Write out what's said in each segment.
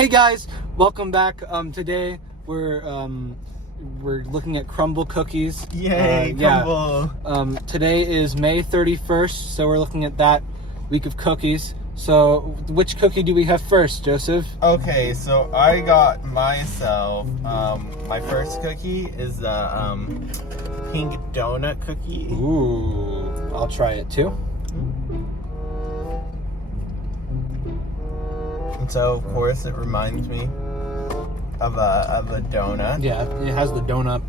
Hey guys, welcome back. Today we're looking at Crumbl Cookies. Yay, Crumbl! Yeah. Today is May 31st, so we're looking at that week of cookies. So, which cookie do we have first, Joseph? Okay, so I got myself, my first cookie is the pink donut cookie. Ooh, I'll try it too. And so, of course, it reminds me of a donut. Yeah, it has the donut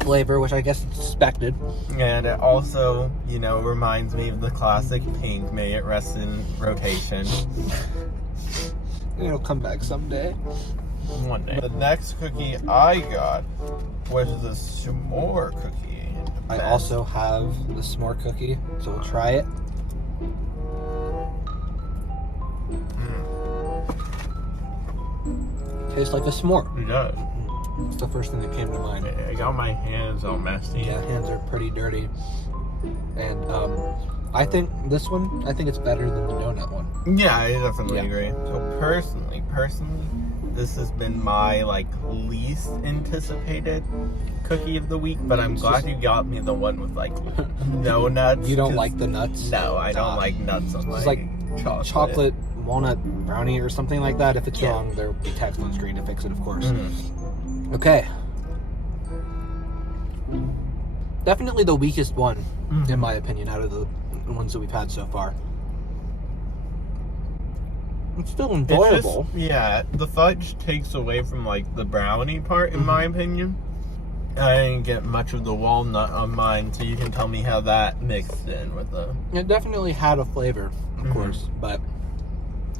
flavor, which I guess it's expected. And it also, reminds me of the classic pink, may it rest in rotation. It'll come back someday. One day. The next cookie I got was the s'more cookie. I also have the s'more cookie, so we'll try it. Tastes like a s'more. It does. It's the first thing that came to mind. I got my hands all messy. Yeah, hands are pretty dirty. And I think this one, it's better than the donut one. Yeah, I definitely agree. So personally, this has been my least anticipated cookie of the week, but I'm glad you got me the one with no nuts. You don't like the nuts? No, I don't like nuts on it's like chocolate walnut brownie or something like that. If it's wrong, there will be text on screen to fix it, of course. Mm-hmm. Okay. Definitely the weakest one, in my opinion, out of the ones that we've had so far. It's still enjoyable. The fudge takes away from the brownie part, in my opinion. I didn't get much of the walnut on mine, so you can tell me how that mixed in with the... It definitely had a flavor, of course, but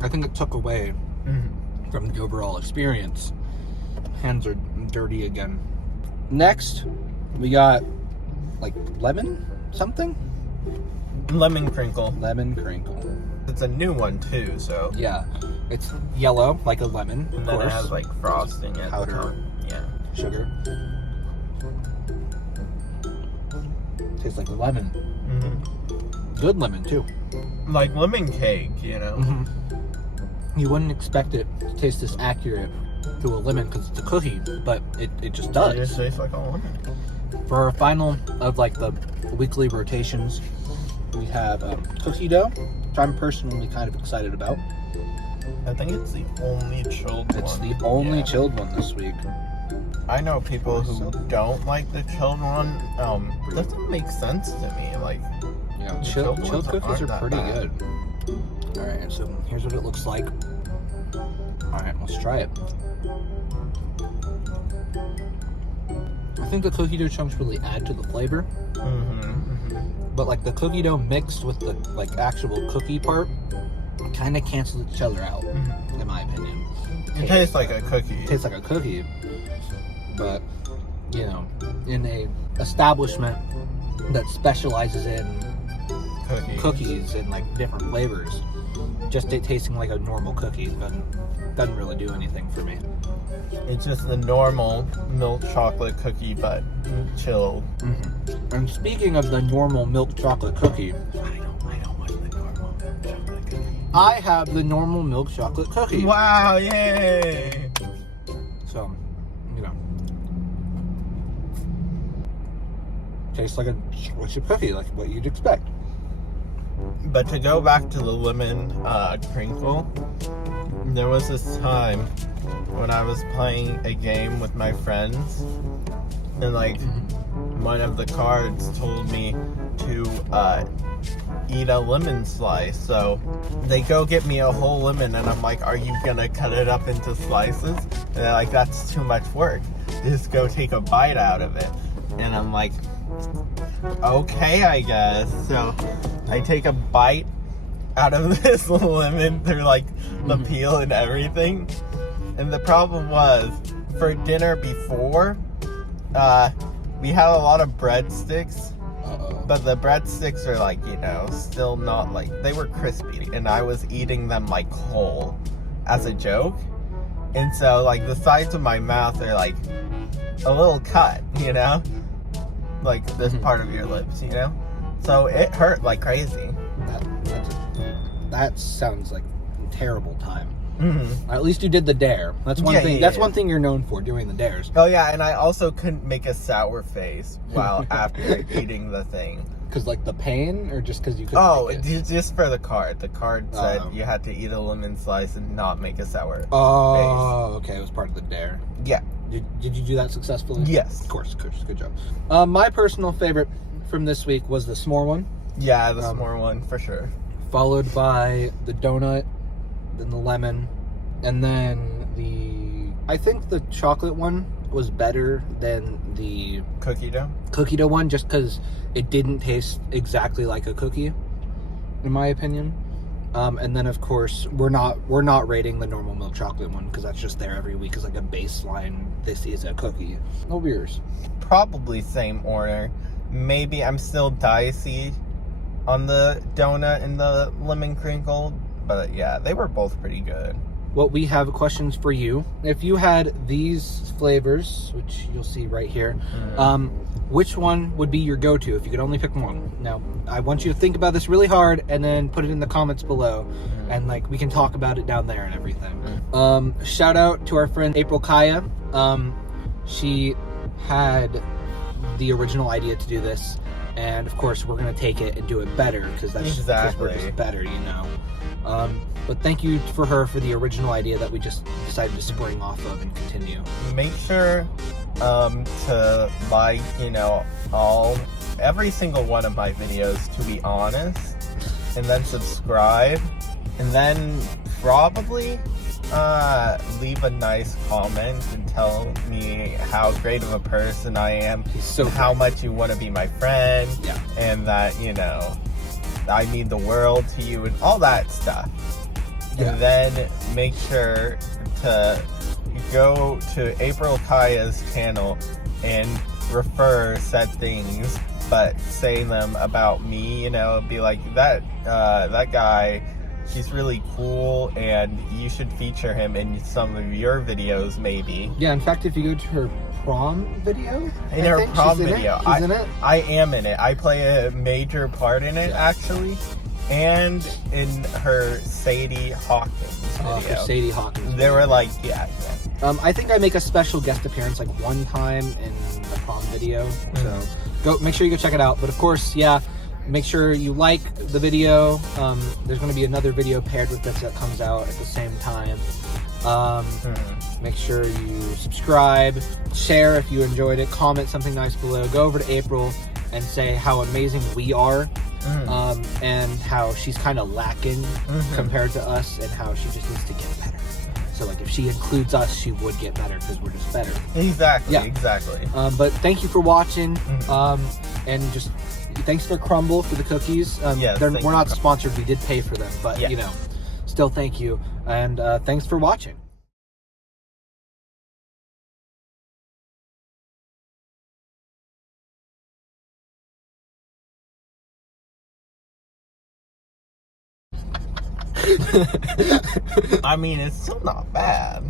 I think it took away from the overall experience. Hands are dirty again. Next, we got lemon something? Lemon crinkle. Lemon crinkle. It's a new one too, so... Yeah. It's yellow, like a lemon, and then it has frosting at powder. The top. Yeah. Sugar. Tastes like lemon. Good lemon too. Like lemon cake, You wouldn't expect it to taste this accurate to a lemon because it's a cookie, but it just does. It just tastes like a lemon. For our final of the weekly rotations, we have cookie dough, which I'm personally kind of excited about. I think it's the only chilled one. It's the only chilled one this week. I know people who don't like the chilled one. Doesn't make sense to me. Chilled cookies are pretty good. Alright, so here's what it looks like. Alright, let's try it. I think the cookie dough chunks really add to the flavor. But the cookie dough mixed with the actual cookie part kind of cancels each other out, in my opinion. It tastes like a cookie. It tastes like a cookie. But, in a establishment that specializes in cookies and different flavors, just it tasting like a normal cookie doesn't really do anything for me. It's just the normal milk chocolate cookie, but chilled. And speaking of the normal milk chocolate cookie, I don't want the normal milk chocolate cookie. I have the normal milk chocolate cookie. Wow! Yay! So, tastes like a chocolate cookie, like what you'd expect. But to go back to the lemon crinkle, there was this time when I was playing a game with my friends, and one of the cards told me to eat a lemon slice. So they go get me a whole lemon, and I'm like, "Are you gonna cut it up into slices?" And they're like, "That's too much work. Just go take a bite out of it." And I'm like, "Okay, I guess." So I take a bite out of this lemon through the peel and everything. And the problem was, for dinner before, we had a lot of breadsticks. But the breadsticks are still not they were crispy, and I was eating them whole as a joke. And so the sides of my mouth are a little cut, this part of your lips, So it hurt like crazy. That sounds like a terrible time. Mm-hmm. At least you did the dare. That's one thing. That's one thing you're known for, doing the dares. Oh yeah, and I also couldn't make a sour face while after eating the thing. Because like the pain, or just because you couldn't? Make it? Just for the card. The card said you had to eat a lemon slice and not make a sour face. Okay, it was part of the dare. Yeah. Did you do that successfully? Yes. Of course. Good job. My personal favorite from this week was the s'more one. Yeah, the s'more one for sure. Followed by the donut, then the lemon, and then I think the chocolate one was better than the cookie dough one, just because it didn't taste exactly like a cookie, in my opinion. And then of course we're not rating the normal milk chocolate one, because that's just there every week as like a baseline. This is a cookie. What were yours? Probably same order. Maybe I'm still dicey on the donut and the lemon crinkle, but yeah, they were both pretty good. Well, we have questions for you. If you had these flavors, which you'll see right here, which one would be your go-to if you could only pick one? Now, I want you to think about this really hard and then put it in the comments below, and like we can talk about it down there and everything. Shout out to our friend April Kaya. She had the original idea to do this, and of course we're gonna take it and do it better, because that's because we're just better, you know. But thank you for her for the original idea that we just decided to spring off of and continue. Make sure to like, you know, every single one of my videos, to be honest, and then subscribe, and then probably leave a nice comment and tell me how great of a person I am, so how much you want to be my friend, and that, you know, I mean the world to you and all that stuff. And then make sure to go to April Kaya's channel and refer said things, but say them about me, you know, be like, that guy, he's really cool and you should feature him in some of your videos maybe. Yeah, in fact, if you go to her prom video, in her prom video, she's in it. I am in it. I play a major part in it, actually. And in her Sadie Hawkins video. Her Sadie Hawkins video. They were like, I think I make a special guest appearance like one time in the prom video. So make sure you go check it out. But of course, make sure you like the video. There's going to be another video paired with this that comes out at the same time. Make sure you subscribe, share if you enjoyed it, comment something nice below. Go over to April and say how amazing we are, and how she's kind of lacking compared to us, and how she just needs to get better. So like if she includes us, she would get better because we're just better. Exactly. But thank you for watching, and just thanks for Crumbl for the cookies. We're not sponsored. We did pay for them, but you know, still thank you, and thanks for watching. I mean, it's still not bad.